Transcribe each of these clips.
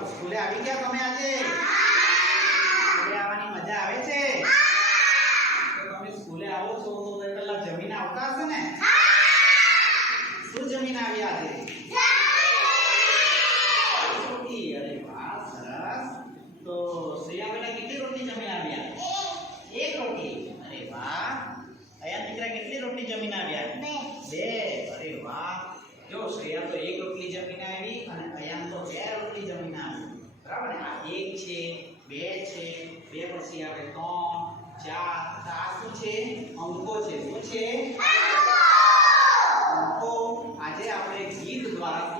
બાળકો સ્કૂલે આવી ગયા તમે આજે? સ્કૂલે આવવાની મજા આવે છે? તો તમે સ્કૂલે આવો છો તો આવે ત્રણ ચાર શું છે? અંકો છે. શું છે? અંકો. આજે આપણે ગીત દ્વારા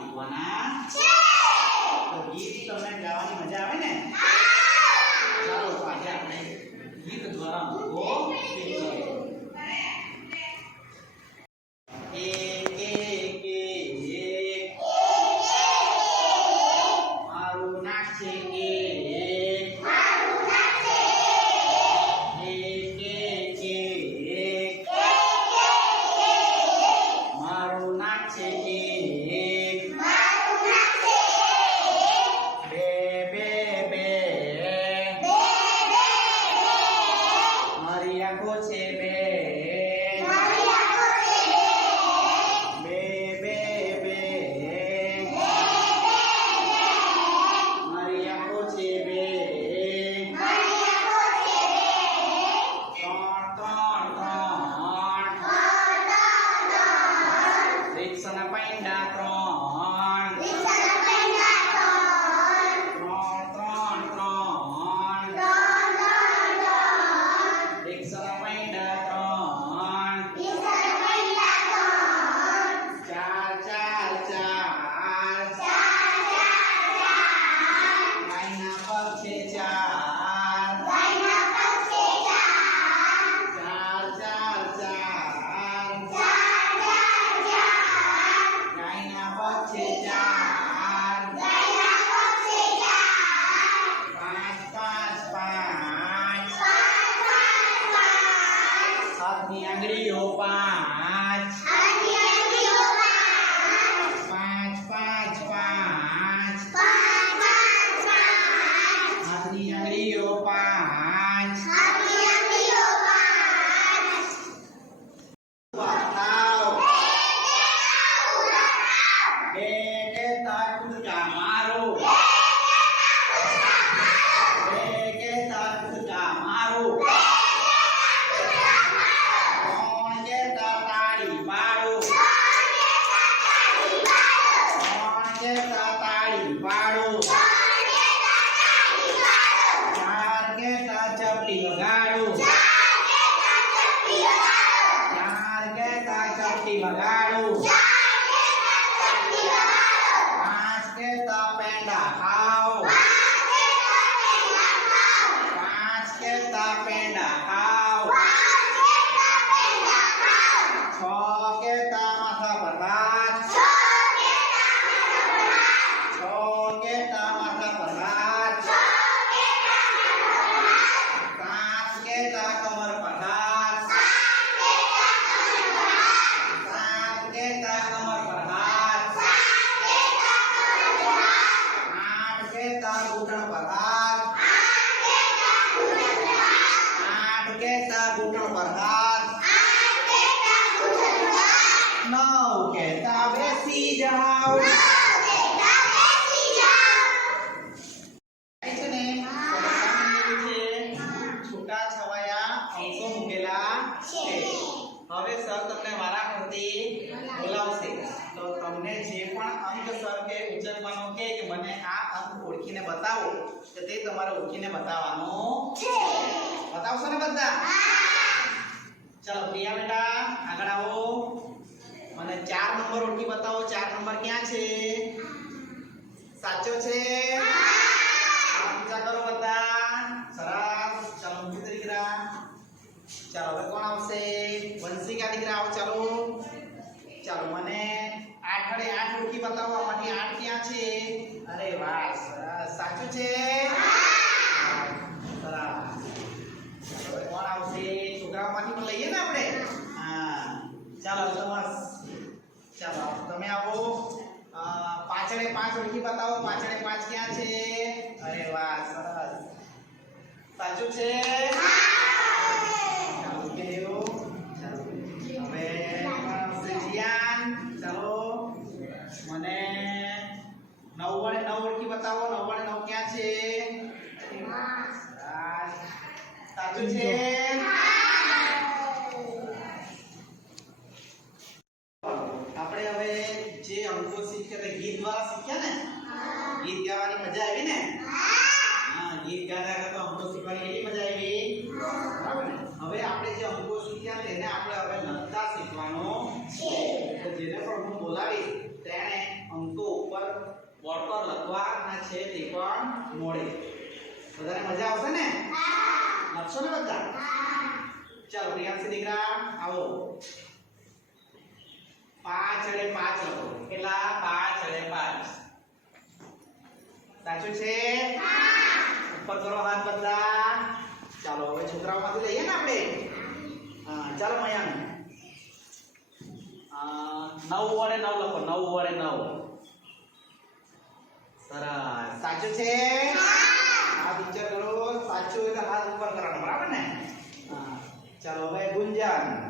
આંગળીઓ પાંચ પાંચ પાંચ હાથની આંગળીઓ પાંચ વાતાવ બે કે તાકુકા મારો બે કે તાકુકા મારો ત્રણ કે તાળી પાડો ત્રણ કે તાળી પાડો ચાર કે ચપટી વગાડો કે ચપટી વગાડો. પાંચ કે પેંડા ખાઓ. પાંચ કે પેંડા હવે સર તમને વારાફરતી બોલાવશે. તો તમને જે પણ અંક સર કે ઉજવવાનો કે કે મને આ અંક ઓળખીને બતાવો, તો તે તમારે ઓળખીને બતાવવાનું બતાવશો ને બધા? ચાલો, પ્રિયા બેટા, આગળ આવો. મને ચાર નંબર ઓળખી બતાવો. ચાર નંબર ક્યાં છે? સાચો છે પૂજા કરો બધા સરસ ચાલો મૂકી દે દીકરા ચાલો હવે કોણ આવશે વંશિકા દીકરા આવો ચાલો ચાલો મને આઠડે આઠ ઓળખી બતાવો આમાંથી આઠ ક્યાં છે અરે વાહ, સરસ. સાચું છે? સરસ. કોણ આવશે? છોકરાઓમાંથી પણ લઈએ ને આપણે? હા. ચાલો તમાર ચાલો, તમે આવો પાછળે પાંચ ઓળખી બતાવો. પાછળે પાંચ ક્યાં છે? અરે વાહ, સરસ. સાચું છે? ચાલો નવ વડે નવ ઓળખી બતાવો નવ વડે નવ ક્યાં છે? સાચું છે? આપણે હવે જે અંકો શીખ્યા ગીત દ્વારા શીખ્યા ને? ગીત ગાવાની મજા આવી ને? ગીત ગાતા તો અંકો શીખવાની કેટલી મજા આવી? હવે આપણે જે અંકો શીખ્યા તેને આપણે હવે લખતા શીખવાનો તો જેને પણ હું બોલાવીશ, તેણે અંકો ઉપર બોર્ડ પર લખવાના છે તે મોડે. બધાને મજા આવશે ને? લખશો ને બધા? ચાલો, પ્રિયાંશી દીકરા, આવો. પાંચ અને પાંચ લખો. કેટલા? પાંચ અને પાંચ. સાચું છે? ઉપર કરો હાથ બધા. ચાલો, હવે છોકરાઓમાંથી લઈએ ને આપણે? હા, ચાલો, મયાન. નવ વડે નવ લખો, નવ વડે નવ. સરસ. સાચું છે? આ વિચાર કરો. સાચું એટલે હાથ ઉપર કરવાનો બરાબર ને? હા. ચાલો હવે ગુંજન.